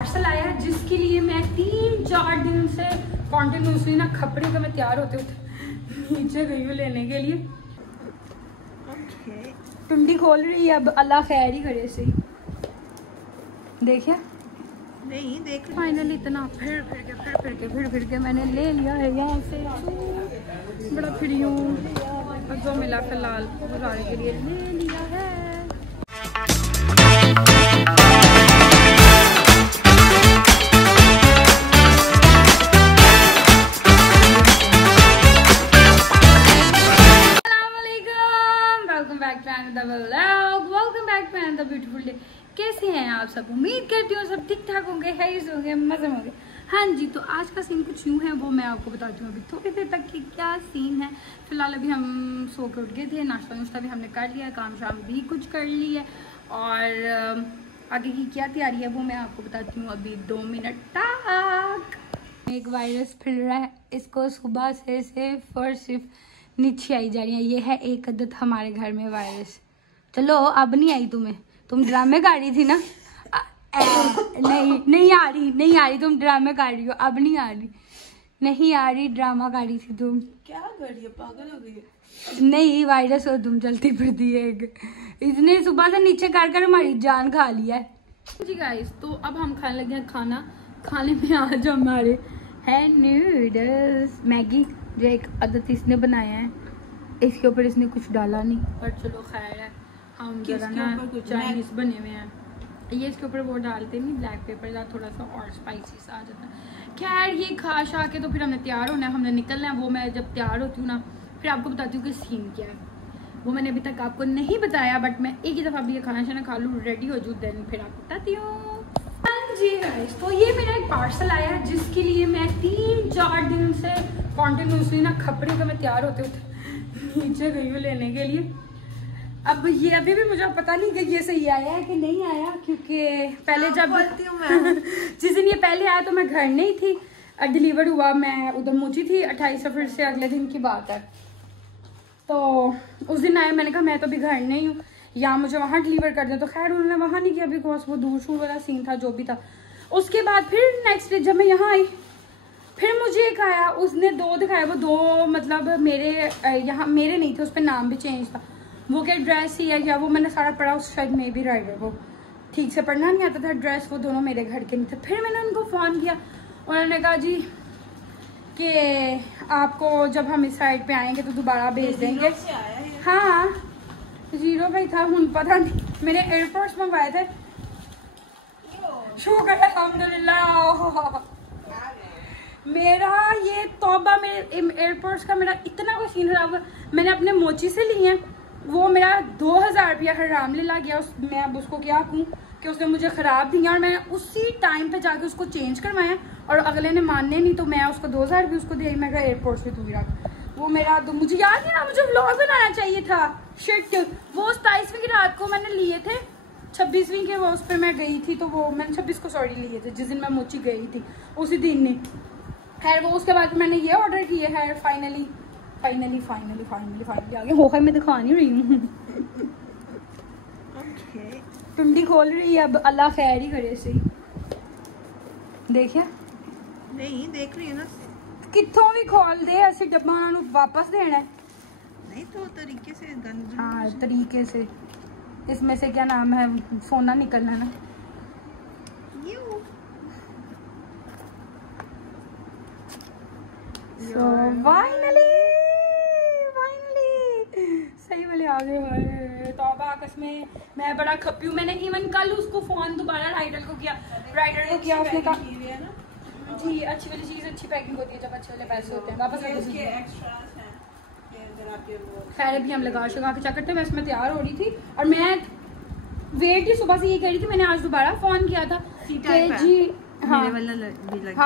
Parcel आया जिसके लिए मैं 3-4 दिन से कॉन्टिन्यूसली ना खपड़े का मैं तैयार होते होते नीचे गई हूँ लेने के लिए। टुंडी खोल रही है, अब अल्लाह खैर ही करे से। देखिए नहीं देख फाइनली इतना फिर के मैंने ले लिया है यहाँ से। बड़ा फ्री हूँ और जो मिला फिलहाल गुजारे के लिए ले लिया है। Welcome back to another beautiful day. कैसे हैं आप सब? उम्मीद करती हूँ सब ठीक ठाक होंगे, हैस होंगे, मजे होंगे। हाँ जी, तो आज का सीन कुछ यूँ है, वो मैं आपको बताती हूँ अभी थोड़ी देर तक कि क्या सीन है। फिलहाल अभी हम सो के उठ गए थे, नाश्ता नुश्ता भी हमने कर लिया, काम शाम भी कुछ कर लिया और आगे की क्या तैयारी है वो मैं आपको बताती हूँ अभी 2 मिनट तक। एक वायरस फैल रहा है, इसको सुबह से सिर्फ और सिर्फ नीचे आई जा रही है। ये है एक आदत हमारे घर में वायरस। चलो अब नहीं आई तुम्हें, तुम ड्रामे कर रही थी ना। नहीं आ रही, तुम ड्रामे कर रही हो। अब नहीं आ रही, ड्रामा कर रही थी तुम। क्या कर रही है, पागल हो गई है? नहीं वायरस हो तुम, चलती फिरती है। इसने सुबह से नीचे कर हमारी जान खा लिया है जी गाइस। तो अब हम खाने लगे हैं खाना। खाने में आज हमारे है नूडल्स, मैगी, जो एक आदत इसने बनाया है। इसके ऊपर इसने कुछ डाला नहीं, पर चलो खैर है। हम जरा ना चाइनीज बने हुए हैं, ये इसके ऊपर वो डालते नहीं, ब्लैक पेपर या थोड़ा सा और स्पाइसी सा आ जाता है। खैर ये खा शा के तो फिर हमने तैयार होना है, हमने निकलना है। वो मैं जब तैयार होती हूँ ना फिर आपको बताती हूँ कि सीन क्या है। वो मैंने अभी तक आपको नहीं बताया, बट मैं एक ही दफ़ा भी ये खाना शाना खा लूँ, रेडी हो जाऊँ, देन फिर आपको बताती हूँ। हाँ जी गाइस, तो ये मेरा एक पार्सल आया है जिसके लिए मैं 3-4 दिन से कॉन्टिन्यूसली ना खपड़े का मैं तैयार होते होते नीचे गई हूँ लेने के लिए। अब ये अभी भी मुझे पता नहीं कि ये सही आया है कि नहीं आया, क्योंकि पहले जब जिस दिन ये पहले आया तो मैं घर नहीं थी, डिलीवर हुआ मैं उधर पहुंची थी। 28 अप्रैल से अगले दिन की बात है। तो उस दिन आया, मैंने कहा मैं तो अभी घर नहीं हूँ, या मुझे वहाँ डिलीवर कर दें। तो खैर उन्होंने वहाँ नहीं किया, बिकॉज वो दूर शूर वाला सीन था जो भी था। उसके बाद फिर नेक्स्ट डे जब मैं यहाँ आई फिर मुझे एक आया, उसने 2 दिखाया। वो 2 मतलब मेरे यहाँ मेरे नहीं थे, उस पर नाम भी चेंज था। वो क्या ड्रेस ही है या वो मैंने सारा पढ़ा, उस शायद में भी राइडर को ठीक से पढ़ना नहीं आता था ड्रेस। वो दोनों मेरे घर के नहीं थे। फिर मैंने उनको फ़ोन किया, उन्होंने कहा जी कि आपको जब हम इस साइड पे आएंगे तो दोबारा भेज देंगे। हाँ 0 पे था, हूँ पता नहीं। मैंने एयरपोर्ट्स मंगवाए थे, शुक्र अल्हम्दुलिल्लाह। मेरा ये तौबा में एयरपोर्ट्स का मेरा इतना कोई सीन खराब हुआ। मैंने अपने मोची से लिए हैं, वो मेरा 2000 रुपया हराम ले ला गया। मैं अब उसको क्या कहूँ कि उसने मुझे ख़राब दिया और मैंने उसी टाइम पे जाके उसको चेंज करवाया और अगले ने मानने नहीं, तो मैं उसको 2000 भी उसको दी। मैं कहा एयरपोर्ट से तू ही रख। वो मेरा तो मुझे याद नहीं ना, मुझे व्लॉग बनाना चाहिए था। शिट, वो 27वीं की रात को मैंने लिए थे, 26वीं के वो उस पर मैं गई थी। तो वो मैंने 26 को सॉरी लिए थे, जिस दिन मैं मोची गई थी उसी दिन नहीं। खैर वो उसके बाद मैंने ये ऑर्डर किए है। फाइनली आगे होगा, मैं दिखा नहीं रही हूँ। टुंडी खोल रही है, अब अल्लाह खैर ही करे से। देखिए नहीं देख रही है ना, कितों भी खोल दे, ऐसे डब्बा उन्होंने वापस देना है। नहीं तो तरीके से गंद, हाँ तरीके से। इसमें से क्या नाम है, सोना निकलना है ना। So finally सही वाले आ गए। तौबा कसमें मैं बड़ा खपी हूँ। मैंने इवन कल उसको फोन दोबारा राइडर को किया, उसने कहा जी अच्छी वाली चीज़ अच्छी पैकिंग होती है जब अच्छे वाले पैसे होते हैं, वापस खैर अभी हम लगा के चेक करते हैं। मैं इसमें तैयार हो रही थी और मैं वेट ही सुबह से ये कह रही थी। मैंने आज दोबारा फोन किया था कि जी हाँ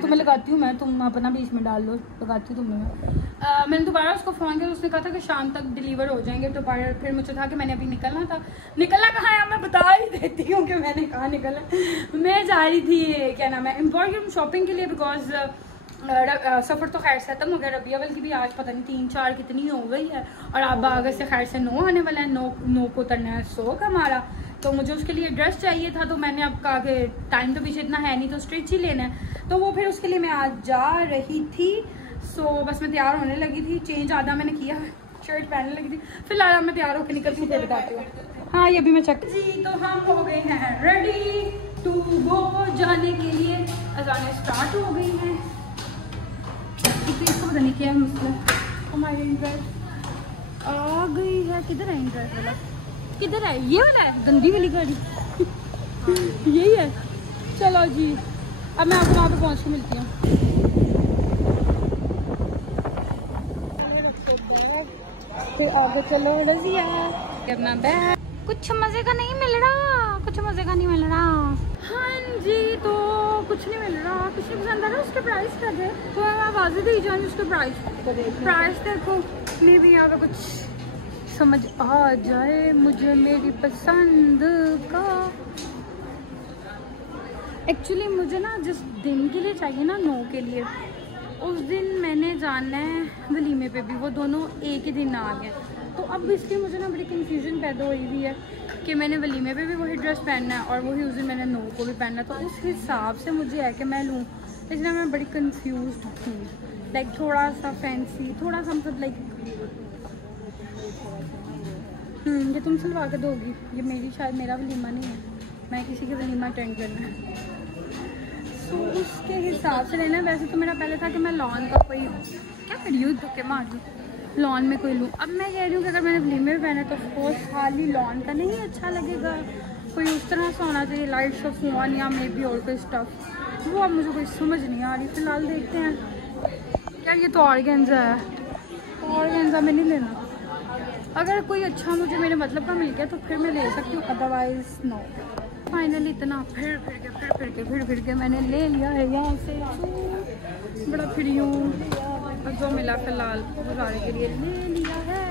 तो मैं लगाती हूँ, मैं तुम अपना बीच में डाल लो, लगाती हूँ तुम्हें। मैंने दोबारा उसको फ़ोन किया, उसने कहा था कि शाम तक डिलीवर हो जाएंगे। तो फिर मुझे था कि मैंने अभी निकलना था। निकलना कहाँ है मैं बता ही देती हूँ कि मैंने कहाँ निकलना। मैं जा रही थी क्या नाम है एम्पोरियम शॉपिंग के लिए, बिकॉज सफ़र तो खैर से खत्म हो गया। रबी अव्वल की भी आज पता नहीं 3-4 कितनी हो गई है और अब अगस्त से खैर से 9 आने वाला है। 9 को उतरना है 100 का हमारा। तो मुझे उसके लिए ड्रेस चाहिए था, तो मैंने अब कहा कि टाइम तो पीछे इतना है नहीं तो स्ट्रिच ही लेना है, तो वो फिर उसके लिए मैं आज जा रही थी। सो बस मैं तैयार होने लगी थी, चेंज आधा मैंने किया, शर्ट पहनने लगी थी, फिलहाल मैं तैयार होकर निकलती हूँ, फिर बताती हूँ। हाँ ये भी मैं चेक जी। तो हम हो गए हैं रेडी टू गो, जाने के लिए अजानें स्टार्ट हो गई हैं। इसको पता नहीं क्या है मसला, हमारी इंट्रेस्ट आ गई है। किधर है इंट्रेस्ट वाला, किधर है ये वाला है, गंदी वाली गाड़ी यही है। चलो जी अब मैं आपको वहाँ पे पहुँच के मिलती हूँ। तो आगे चलो रजिया करना बैग, कुछ मजे का नहीं मिल रहा, कुछ मजे का नहीं मिल रहा। हाँ जी तो कुछ नहीं मिल रहा, कुछ नहीं पसंद आ रहा। उसके प्राइस क्या थे तो मैं आवाज़ दी जाऊँ, उसके प्राइस देखो मे भी अगर कुछ समझ आ जाए मुझे मेरी पसंद का। एक्चुअली मुझे ना जिस दिन के लिए चाहिए ना 9 के लिए, उस दिन मैंने जाना है वलीमे पे भी, वो दोनों एक ही दिन आ गए। तो अब इसलिए मुझे ना बड़ी कंफ्यूजन पैदा हुई हुई है कि मैंने वलीमे पे भी वही ड्रेस पहनना है और वही उस दिन मैंने 9 को भी पहनना है। तो उस हिसाब से मुझे है कि मैं लूँ, इसलिए मैं बड़ी कंफ्यूज्ड हूँ। लाइक थोड़ा सा फैंसी, थोड़ा सा मतलब लाइक ये तुम सिलवा के दोगी, ये मेरी शायद मेरा वलीमा नहीं है, मैं किसी के वलीमा अटेंड करना है, तो उसके हिसाब से लेना। वैसे तो मेरा पहले था कि मैं लॉन का कोई क्या करी हूँ धक्के मार दूँ, लॉन में कोई लूँ। अब मैं कह रही हूँ कि अगर मैंने वलीमे में पहना तो ऑफकोर्स खाली लॉन का नहीं अच्छा लगेगा, कोई उस तरह से होना चाहिए लाइट सा फोन या मे भी और कोई स्टफ़, वो अब मुझे कोई समझ नहीं आ रही। फ़िलहाल देखते हैं। यार ये तो ऑर्गेन्जा है, ऑर्गेन्जा में नहीं लेना। अगर कोई अच्छा मुझे मेरे मतलब का मिल गया तो फिर मैं ले सकती हूँ, अदरवाइज़ नो। फाइनली इतना फिर के मैंने ले लिया है यहाँ से, बड़ा फिरी हूँ, जो मिला फिलहाल गुजारे के लिए ले लिया है।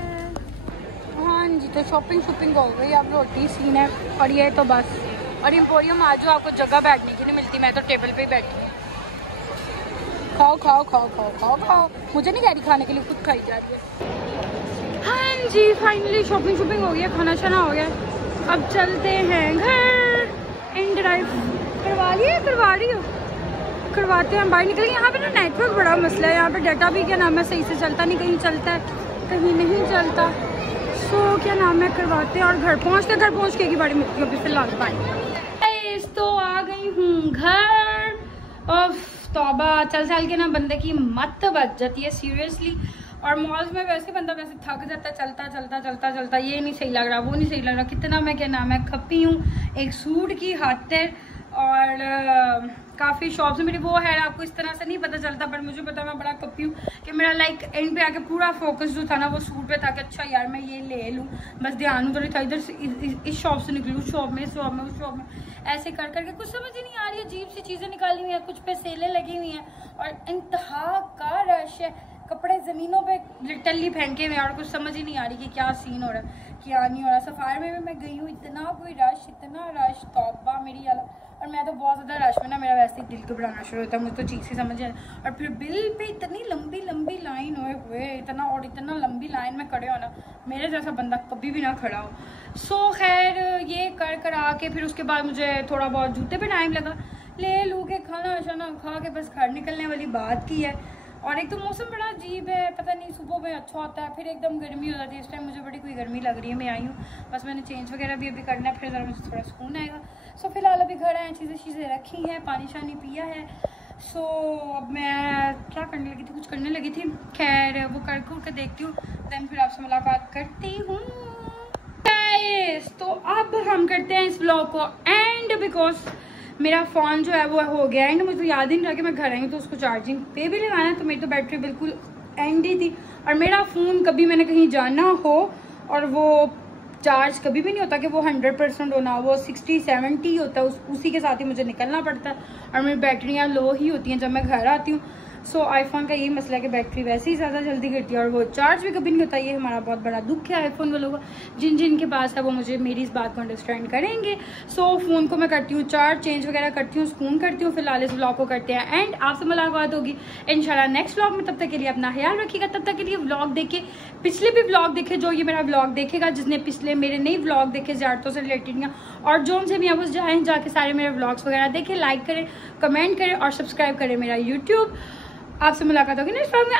हाँ जी तो शॉपिंग हो गई, अब रोटी सीन है और ये तो बस। और एम्पोरियम आ जाओ, आपको जगह बैठने की नहीं मिलती, मैं तो टेबल पे ही बैठी हूँ। खाओ, मुझे नहीं कह रही खाने के लिए, खुद खाई जा रही है। हाँ जी फाइनली शॉपिंग हो गया, खाना शाना हो गया, अब चलते हैं घर। इन ड्राइव करवा रही हो, करवाते हैं, बाहर निकलेंगे। यहाँ पे ना नेटवर्क बड़ा मसला है, यहाँ पे डाटा भी क्या नाम है सही से चलता नहीं, कहीं चलता है कहीं नहीं चलता। सो क्या नाम है करवाते हैं और घर पहुँच के की बड़ी मुक्ति अभी फिलहाल पाई। तो आ गई हूँ घर और तौबा चल के ना बंदे की मत बच जाती है सीरियसली। और मॉल्स में वैसे बंदा वैसे थक जाता है चलता, ये नहीं सही लग रहा, वो नहीं सही लग रहा, कितना मैं क्या नाम है खपी हूँ एक सूट की खातिर। और काफ़ी शॉप्स मेरी वो है, आपको इस तरह से नहीं पता चलता पर मुझे पता, मैं बड़ा खपी हूँ कि मेरा लाइक एंड पे आके पूरा फोकस जो था ना वो सूट पे था कि अच्छा यार मैं ये ले लूँ, बस ध्यान उधर था, इधर से इस शॉप से निकलूँ, उस शॉप में उस शॉप में ऐसे कर करके कुछ समझ ही नहीं आ रही है। अजीब सी चीज़ें निकाली हुई हैं, कुछ पे सेलें लगी हुई हैं और इंतहा का रश है, कपड़े ज़मीनों पे लिटरली फेंके हुए हैं और कुछ समझ ही नहीं आ रही कि क्या सीन हो रहा है क्या नहीं हो रहा। सफारी में भी मैं गई हूँ, इतना रश तौबा मेरी अल्लाह। और मैं तो बहुत ज़्यादा रश में ना मेरा वैसे ही दिल घबराना शुरू होता है, मुझे तो चीज़ ही समझ नहीं। और फिर बिल पे इतनी लंबी लाइन हुए इतना लंबी लाइन में खड़े होना, मेरे जैसा बंदा कभी भी ना खड़ा हो। सो खैर ये कर आके फिर उसके बाद मुझे थोड़ा बहुत जूते पे टाइम लगा, ले लू के खाना शाना खा के बस घर निकलने वाली बात की है। और एक तो मौसम बड़ा अजीब है, पता नहीं सुबह में अच्छा होता है फिर एकदम गर्मी हो जाती है। इस टाइम मुझे बड़ी कोई गर्मी लग रही है, मैं आई हूँ बस मैंने चेंज वगैरह भी अभी करना है, फिर ज़रा मुझे थोड़ा सुकून आएगा। सो फिलहाल अभी घर आए, चीज़ें रखी हैं, पानी शानी पिया है। सो अब मैं क्या करने लगी थी, कुछ करने लगी थी, खैर वो कर देखती हूँ, देन फिर आपसे मुलाकात करती हूँ। तो अब हम करते हैं इस ब्लॉग को एंड, बिकॉज मेरा फ़ोन जो है वो हो गया एंड, मुझे याद ही नहीं रहा कि मैं घर आई हूँ तो उसको चार्जिंग पे भी लगाना है, तो मेरी तो बैटरी बिल्कुल एंड ही थी। और मेरा फ़ोन कभी मैंने कहीं जाना हो और वो चार्ज कभी भी नहीं होता कि वो 100% होना, वो 60-70 होता है, उसी के साथ ही मुझे निकलना पड़ता है। और मेरी बैटरियाँ लो ही होती हैं जब मैं घर आती हूँ। सो आईफोन का यही मसला है कि बैटरी वैसे ही ज़्यादा जल्दी गिरती है और वो चार्ज भी कभी नहीं होता। ये हमारा बहुत बड़ा दुख है आईफोन वालों का। जिन जिन के पास है वो मुझे मेरी इस बात को अंडरस्टैंड करेंगे। सो फ़ोन को मैं करती हूँ चार्ज, चेंज वगैरह करती हूँ, सुकून करती हूँ। फिलहाल इस व्लॉग को करते हैं एंड आपसे मुलाकात होगी इंशाल्लाह नेक्स्ट व्लॉग में। तब तक के लिए अपना ख्याल रखिएगा। तब तक के लिए व्लॉग देखे, पिछले भी व्लॉग देखे, जो ये मेरा व्लॉग देखेगा, जिसने पिछले मेरे नई व्लॉग देखे ज़्यारतों से रिलेटेड या और जोन से भी आप उस जाएँ जाके सारे मेरे व्लॉग्स वगैरह देखें, लाइक करें, कमेंट करें और सब्सक्राइब करें मेरा यूट्यूब। आपसे मुलाकात होगी नेक्स्ट व्लॉग में।